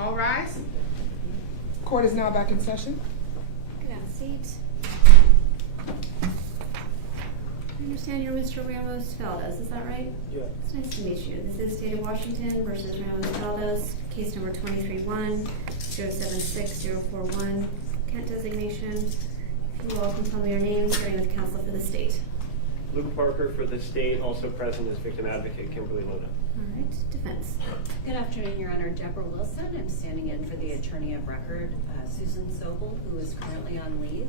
All rise. Court is now back in session. You can have a seat. I understand you're Mr. Ramos Valdez, is that right? Yeah. It's nice to meet you. This is State of Washington versus Ramos Valdez, case number 23-1-076041, Kent designation. If you will confirm your name, starting with counsel for the state. Luke Parker for the state, also present as victim advocate Kimberly Luna. All right, defense. Good afternoon, Your Honor. Deborah Wilson. I'm standing in for the attorney of record, Susan Sobel, who is currently on leave.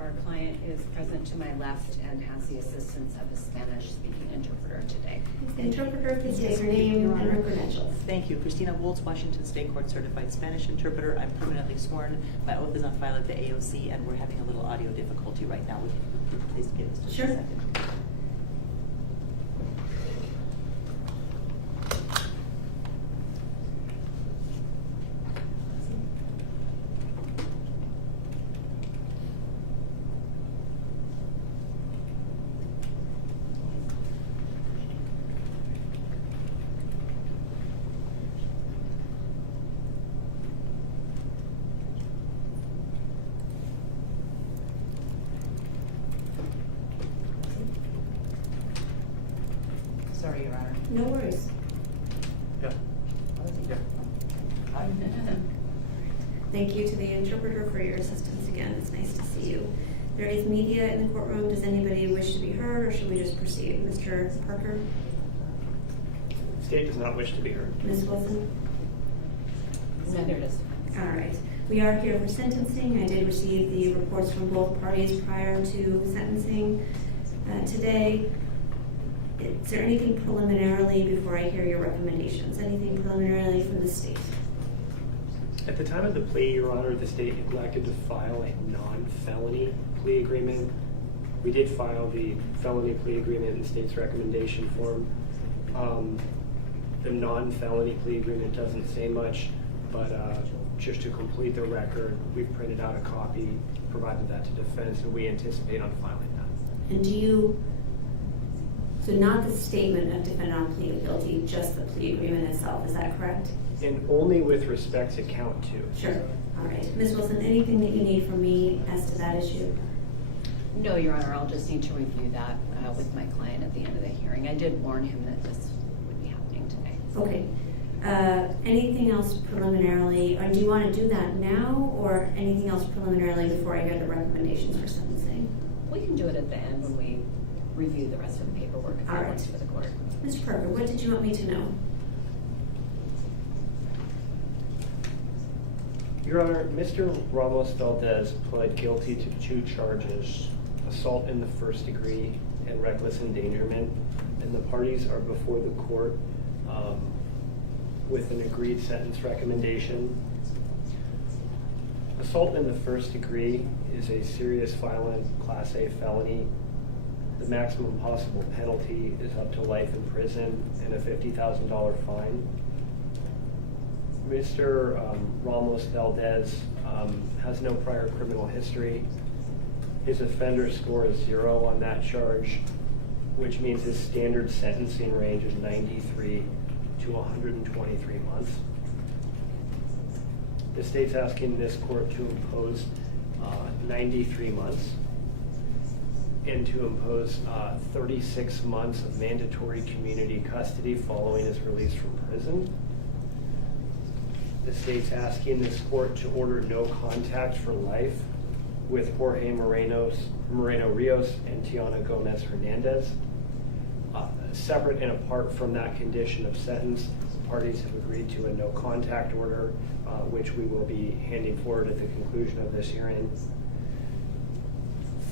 Our client is present to my left and has the assistance of a Spanish-speaking interpreter today. Interpreter, please state your name and her credentials. Thank you. Christina Woltz, Washington State Court Certified Spanish Interpreter. I'm permanently sworn. My oath is on file at the AOC, and we're having a little audio difficulty right now. Would you please give us just a second? Sorry, Your Honor. No worries. Yeah. Yeah. Thank you to the interpreter for your assistance again. It's nice to see you. There is media in the courtroom. Does anybody wish to be heard, or should we just proceed? Mr. Parker? State does not wish to be heard. Ms. Wilson? Neither does. All right. We are here for sentencing. I did receive the reports from both parties prior to sentencing today. Is there anything preliminarily before I hear your recommendations? Anything preliminarily from the state? At the time of the plea, Your Honor, the state elected to file a non-felony plea agreement. We did file the felony plea agreement in the state's recommendation form. The non-felony plea agreement doesn't say much, but just to complete the record, we've printed out a copy, provided that to defense, and we anticipate on filing that. And do you, so not the statement of defendant on plea of guilty, just the plea agreement itself, is that correct? And only with respect to count 2. Sure. All right. Ms. Wilson, anything that you need from me as to that issue? No, Your Honor. I'll just need to review that with my client at the end of the hearing. I did warn him that this would be happening today. Okay. Anything else preliminarily, or do you want to do that now, or anything else preliminarily before I hear the recommendations for sentencing? We can do it at the end when we review the rest of the paperwork if All that right. works for the court. Mr. Parker, what did you want me to know? Your Honor, Mr. Ramos Valdez pled guilty to 2 charges, assault in the first degree and reckless endangerment, and the parties are before the court with an agreed sentence recommendation. Assault in the first degree is a serious violent Class A felony. The maximum possible penalty is up to life in prison and a $50,000 fine. Mr. Ramos Valdez has no prior criminal history. His offender score is 0 on that charge, which means his standard sentencing range is 93 to 123 months. The state's asking this court to impose 93 months and to impose 36 months of mandatory community custody following his release from prison. The state's asking this court to order no contact for life with Jorge Moreno Rios and Tiana Gomez Hernandez. Separate and apart from that condition of sentence, the parties have agreed to a no contact order, which we will be handing forward at the conclusion of this hearing.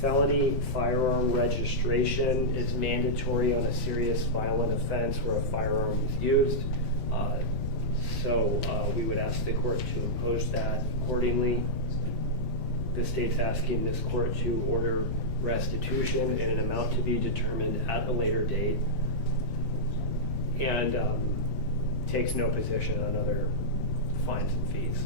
Felony firearm registration is mandatory on a serious violent offense where a firearm is used. So we would ask the court to impose that accordingly. The state's asking this court to order restitution in an amount to be determined at a later date, and takes no position on other fines and fees.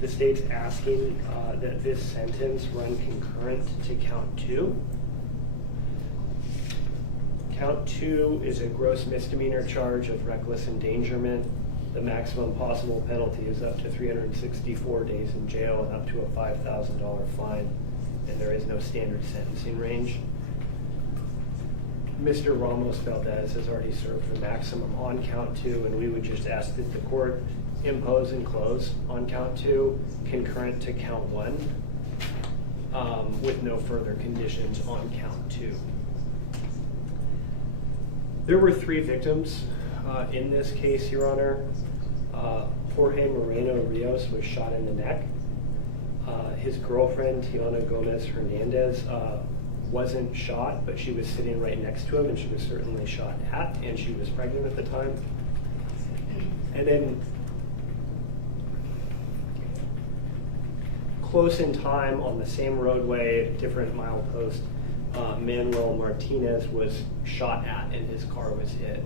The state's asking that this sentence run concurrent to count 2. Count 2 is a gross misdemeanor charge of reckless endangerment. The maximum possible penalty is up to 364 days in jail and up to a $5,000 fine, and there is no standard sentencing range. Mr. Ramos Valdez has already served the maximum on count 2, and we would just ask that the court impose and close on count 2, concurrent to count 1, with no further conditions on count 2. There were 3 victims in this case, Your Honor. Jorge Moreno Rios was shot in the neck. His girlfriend, Tiana Gomez Hernandez, wasn't shot, but she was sitting right next to him, and she was certainly shot at, and she was pregnant at the time. And then close in time on the same roadway, different milepost, Manuel Martinez was shot at and his car was hit.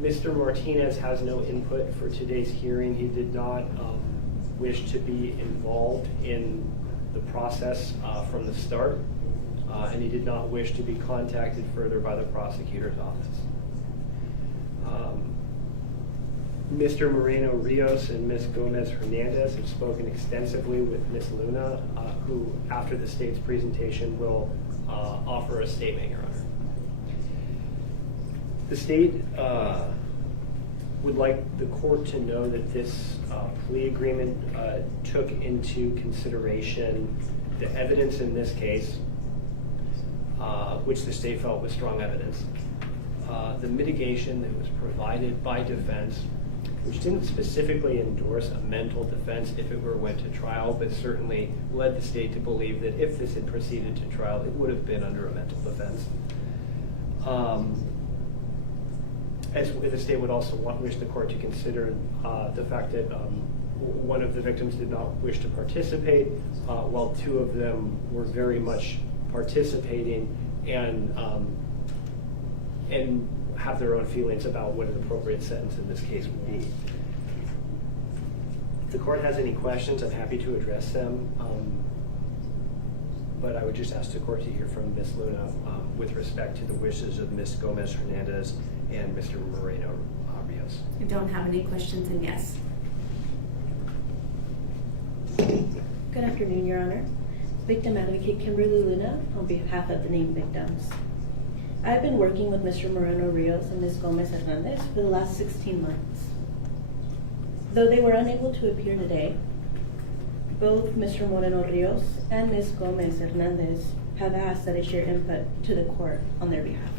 Mr. Martinez has no input for today's hearing. He did not wish to be involved in the process from the start, and he did not wish to be contacted further by the prosecutor's office. Mr. Moreno Rios and Ms. Gomez Hernandez have spoken extensively with Ms. Luna, who, after the state's presentation, will offer a statement, Your Honor. The state would like the court to know that this plea agreement took into consideration the evidence in this case, which the state felt was strong evidence, the mitigation that was provided by defense, which didn't specifically endorse a mental defense if it went to trial, but certainly led the state to believe that if this had proceeded to trial, it would have been under a mental defense. As the state would also wish the court to consider the fact that one of the victims did not wish to participate, while 2 of them were very much participating and have their own feelings about what an appropriate sentence in this case would be. If the court has any questions, I'm happy to address them, but I would just ask the court to hear from Ms. Luna with respect to the wishes of Ms. Gomez Hernandez and Mr. Moreno Rios. I don't have any questions, and yes. Good afternoon, Your Honor. Victim Advocate Kimberly Luna on behalf of the named victims. I've been working with Mr. Moreno Rios and Ms. Gomez Hernandez for the last 16 months. Though they were unable to appear today, both Mr. Moreno Rios and Ms. Gomez Hernandez have asked that I share input to the court on their behalf.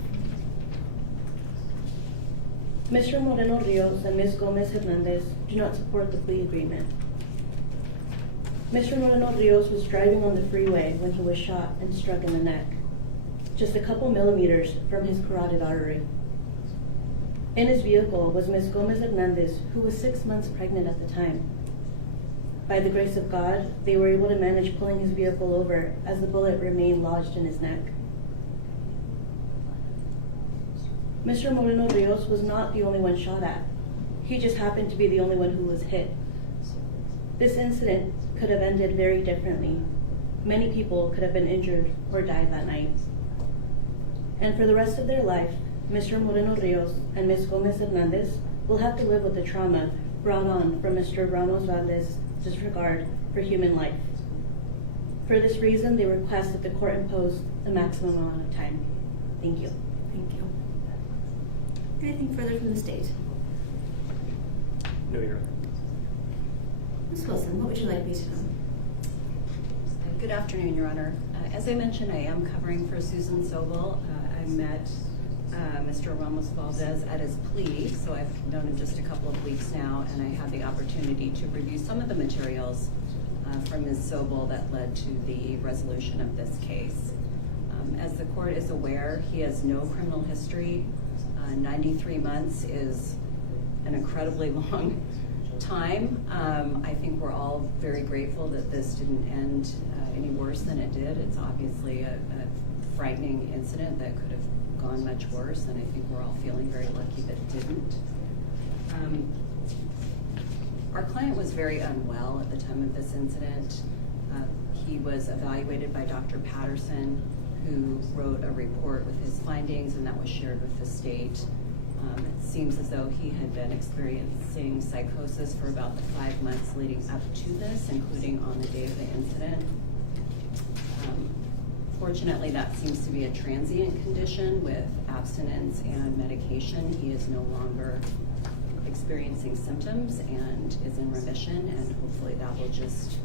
Mr. Moreno Rios and Ms. Gomez Hernandez do not support the plea agreement. Mr. Moreno Rios was driving on the freeway when he was shot and struck in the neck, just a couple millimeters from his carotid artery. In his vehicle was Ms. Gomez Hernandez, who was 6 months pregnant at the time. By the grace of God, they were able to manage pulling his vehicle over as the bullet remained lodged in his neck. Mr. Moreno Rios was not the only one shot at. He just happened to be the only one who was hit. This incident could have ended very differently. Many people could have been injured or died that night. And for the rest of their life, Mr. Moreno Rios and Ms. Gomez Hernandez will have to live with the trauma brought on from Mr. Ramos Valdez's disregard for human life. For this reason, they request that the court impose the maximum amount of time. Thank you. Thank you. Anything further from the state? No, Your Honor. Ms. Wilson, what would you like me to know? Good afternoon, Your Honor. As I mentioned, I am covering for Susan Sobel. I met Mr. Ramos Valdez at his plea, so I've known him just a couple of weeks now, and I had the opportunity to review some of the materials from Ms. Sobel that led to the resolution of this case. As the court is aware, he has no criminal history. 93 months is an incredibly long time. I think we're all very grateful that this didn't end any worse than it did. It's obviously a frightening incident that could have gone much worse, and I think we're all feeling very lucky that it didn't. Our client was very unwell at the time of this incident. He was evaluated by Dr. Patterson, who wrote a report with his findings, and that was shared with the state. It seems as though he had been experiencing psychosis for about the 5 months leading up to this, including on the day of the incident. Fortunately, that seems to be a transient condition with abstinence and medication. He is no longer experiencing symptoms and is in remission, and hopefully that will just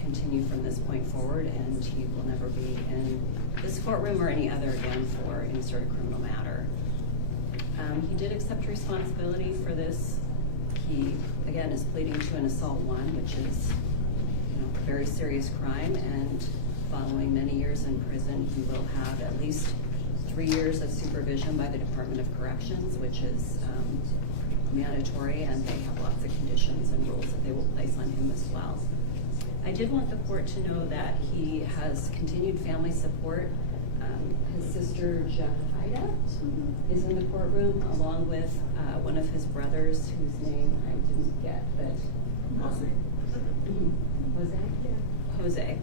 continue from this point forward, and he will never be in this courtroom or any other again for any sort of criminal matter. He did accept responsibility for this. He, again, is pleading to an assault 1, which is, a very serious crime, and following many years in prison, he will have at least 3 years of supervision by the Department of Corrections, which is mandatory, and they have lots of conditions and rules that they will place on him as well. I did want the court to know that he has continued family support. His sister, Jahida, is in the courtroom, along with one of his brothers, whose name I didn't get, but Jose.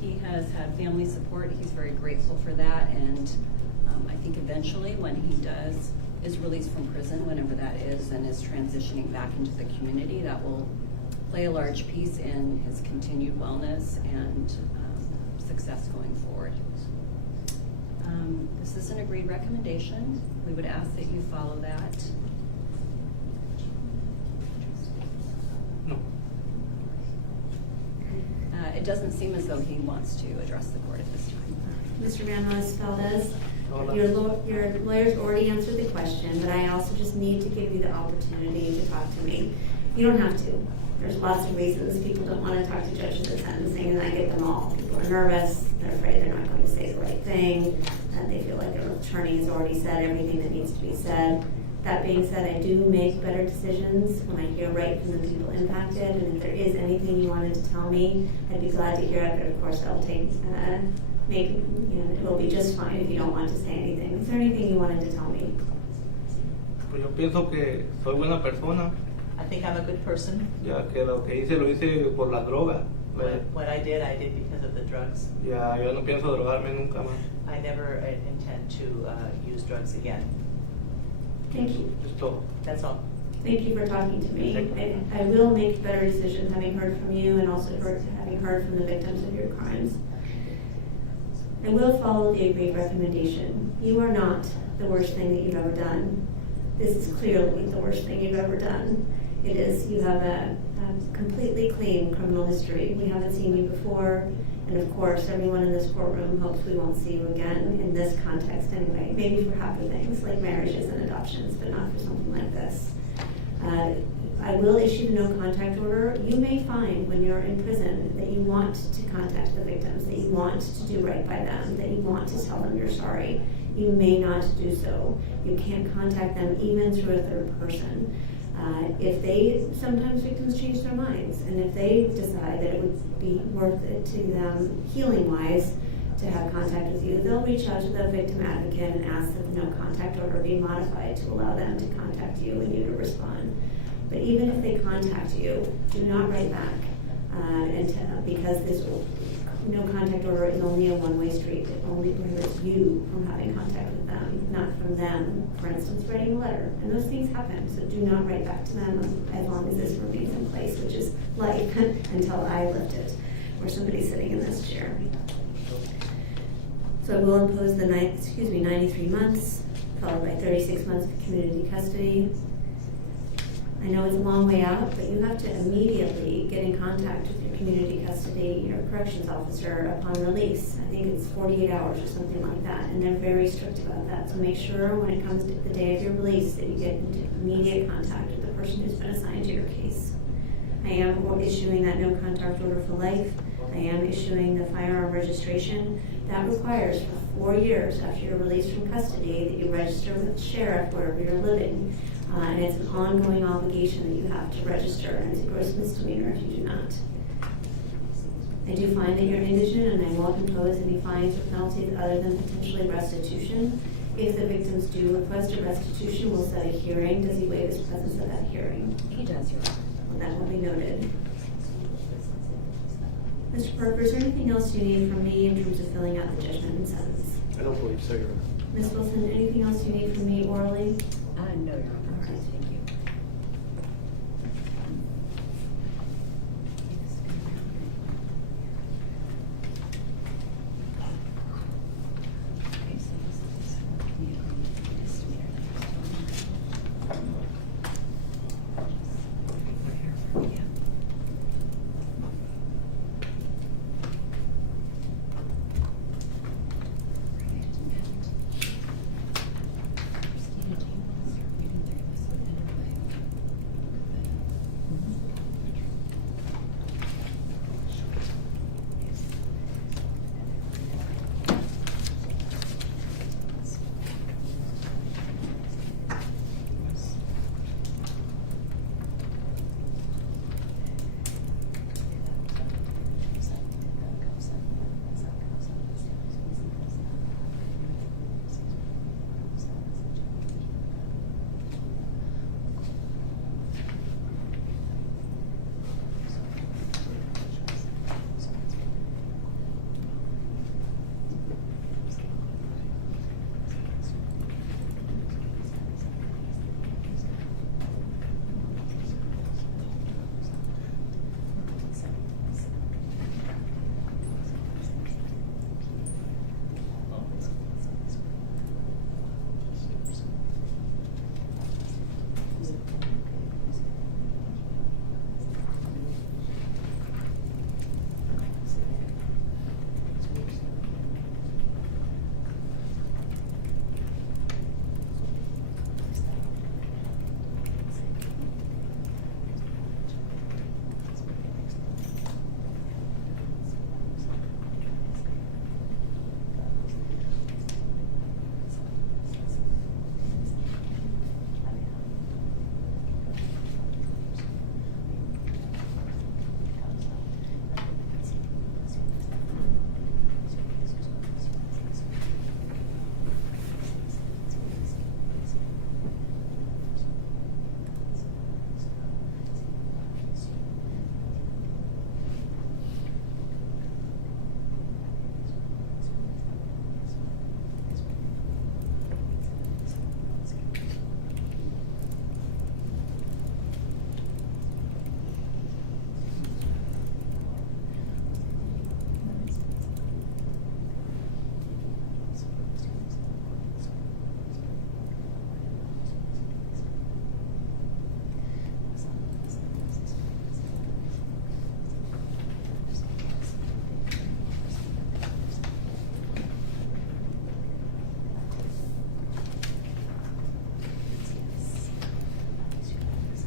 He has had family support. He's very grateful for that, and I think eventually when he is released from prison, whenever that is, and is transitioning back into the community, that will play a large piece in his continued wellness and success going forward. This is an agreed recommendation. We would ask that you follow that. No. It doesn't seem as though he wants to address the court at this time. Mr. Ramos Valdez, Hola. your lawyer's already answered the question, but I also just need to give you the opportunity to talk to me. You don't have to. There's lots of reasons people don't want to talk to judges at sentencing, and I get them all. People are nervous, they're afraid they're not going to say the right thing, and they feel like their attorney has already said everything that needs to be said. That being said, I do make better decisions when I hear right from the people impacted, and if there is anything you wanted to tell me, I'd be glad to hear it, but of course I'll it will be just fine if you don't want to say anything. Is there anything you wanted to tell me? Pues yo pienso que soy buena persona, I think I'm a good person. ya que lo que hice lo hice por las drogas. What I did because of the drugs. Ya yo no pienso drogarme nunca más. I never intend to use drugs again. Thank you. Es todo. That's all. Thank you for talking to me. Thank you. I will make better decisions having heard from you and also having heard from the victims of your crimes. I will follow the agreed recommendation. You are not the worst thing that you've ever done. This is clearly the worst thing you've ever done. It is, you have a completely clean criminal history. We haven't seen you before, and of course, everyone in this courtroom hopes we won't see you again in this context anyway. Maybe for happy things like marriages and adoptions, but not for something like this. I will issue the no contact order. You may find when you're in prison that you want to contact the victims, that you want to do right by them, that you want to tell them you're sorry. You may not do so. You can't contact them even through a third person. Sometimes victims change their minds, and if they decide that it would be worth it to them healing-wise to have contact with you, they'll reach out to the victim advocate and ask that the no contact order be modified to allow them to contact you and you to respond. But even if they contact you, do not write back, because this no contact order is only a one-way street. It only prohibits you from having contact with them, not from them. For instance, writing a letter, and those things happen. So do not write back to them as long as this remains in place, which is life until I lift it, or somebody's sitting in this chair. So I will impose the 93 months, followed by 36 months of community custody. I know it's a long way out, but you have to immediately get in contact with your community custody, your corrections officer upon release. I think it's 48 hours or something like that, and they're very strict about that. So make sure when it comes to the day of your release that you get into immediate contact with the person who's been assigned to your case. I am issuing that no contact order for life. I am issuing the firearm registration. That requires for 4 years after you're released from custody that you register with the sheriff wherever you're living. And it's an ongoing obligation that you have to register, and it's a gross misdemeanor if you do not. I do find that you're indigent, and I won't impose any fines or penalties other than potentially restitution. If the victims do request a restitution, we'll set a hearing. Does he waive his presence at that hearing? He does, Your Honor. Well, that will be noted. Mr. Parker, is there anything else you need from me in terms of filling out the judgment and sentence? I don't believe so, Your Honor. Ms. Wilson, anything else you need from me orally? No, Your Honor. All right, thank you. Okay, so this is the misdemeanor that you're still on. Yeah.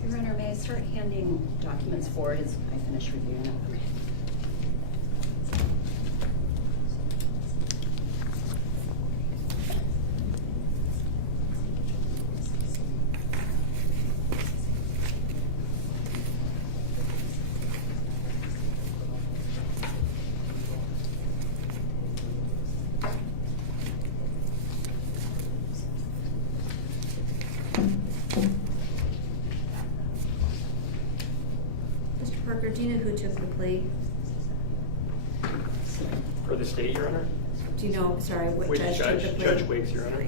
Your Honor, may I start handing documents forward as I finish reviewing them? Okay. Mr. Parker, do you know who took the plea? For the state, Your Honor? Do you know, sorry, what Which judge took the plea? Judge Wiggs, Your Honor.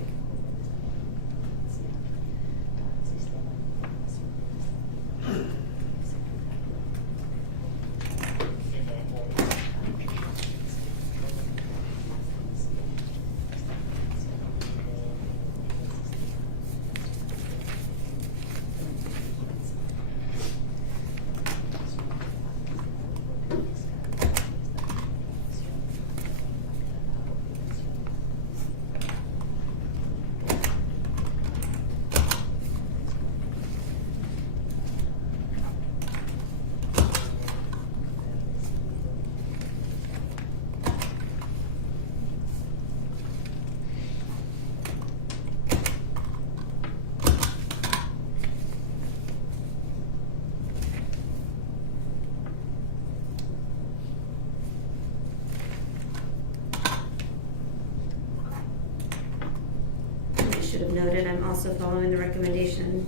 I should have noted, I'm also following the recommendation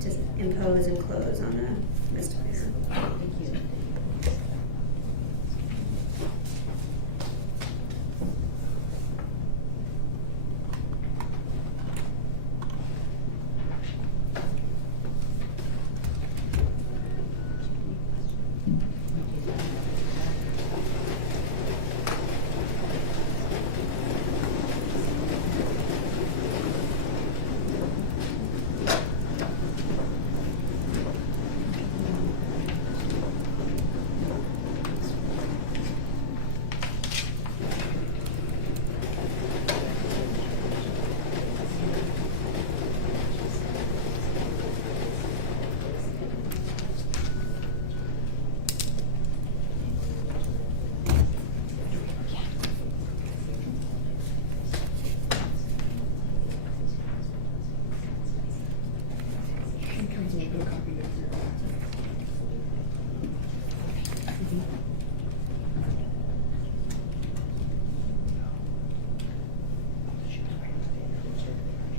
to impose and close on the misdemeanor. Thank you.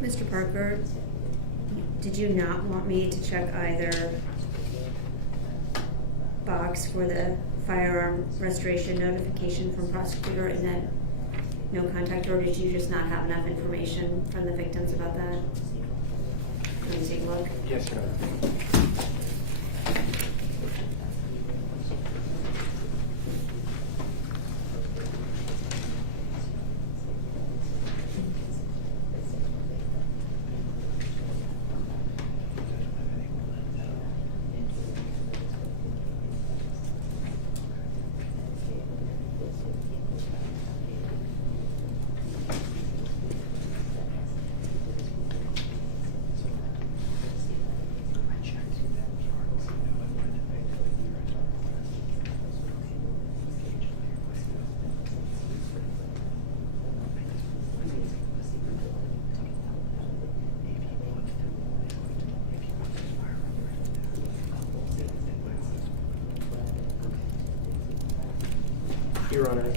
Mr. Parker, did you not want me to check either box for the firearm restoration notification from prosecutor and then no contact, or did you just not have enough information from the victims about that? Let me take a look. Yes, Your Honor. Your Honor,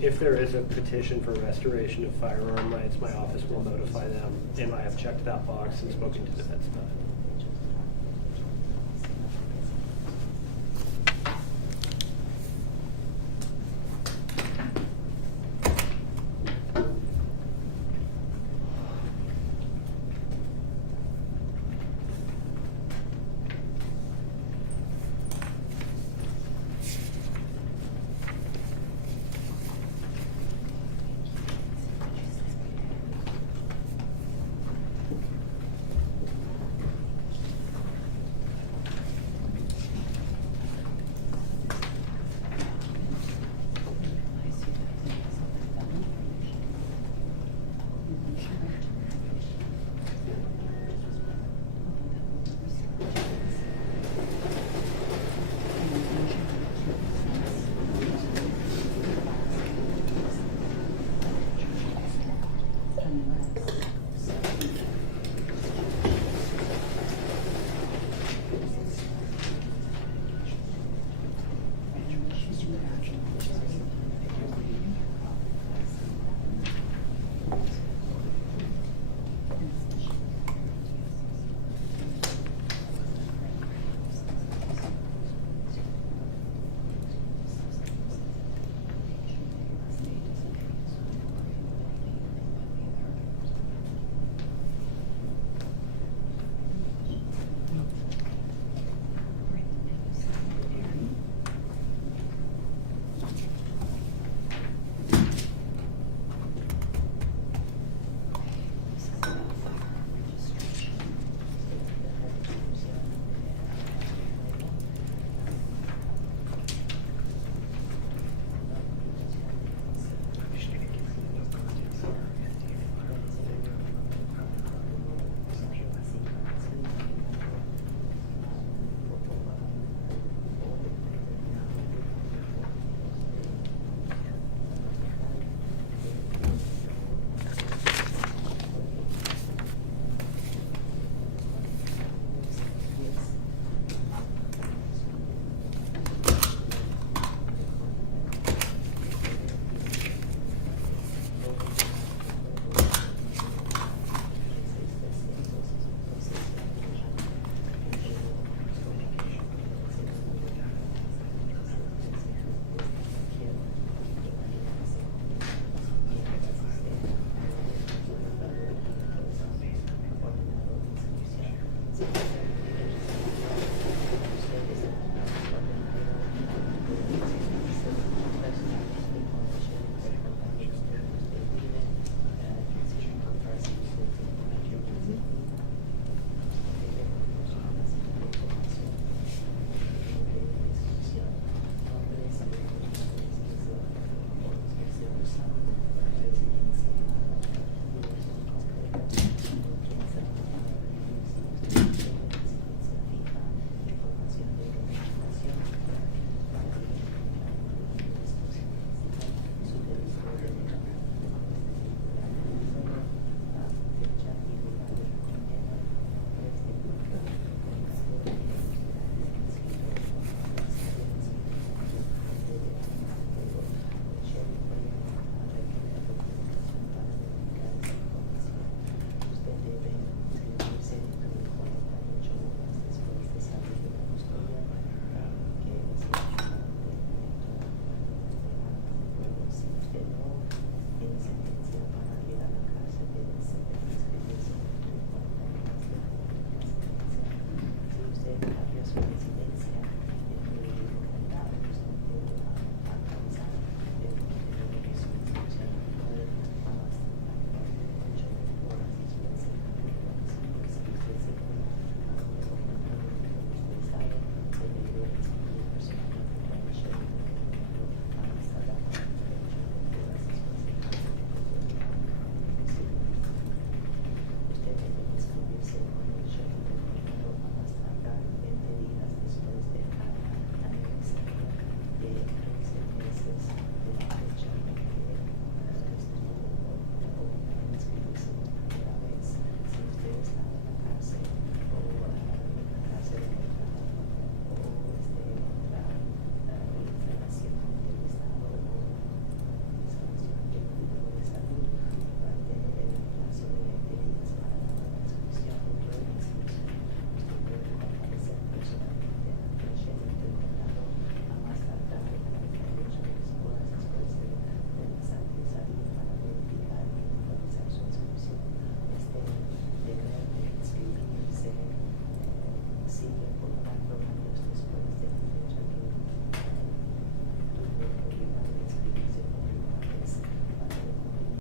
if there is a petition for restoration of firearm rights, my office will notify them, and I have checked that box and spoken to defense about it.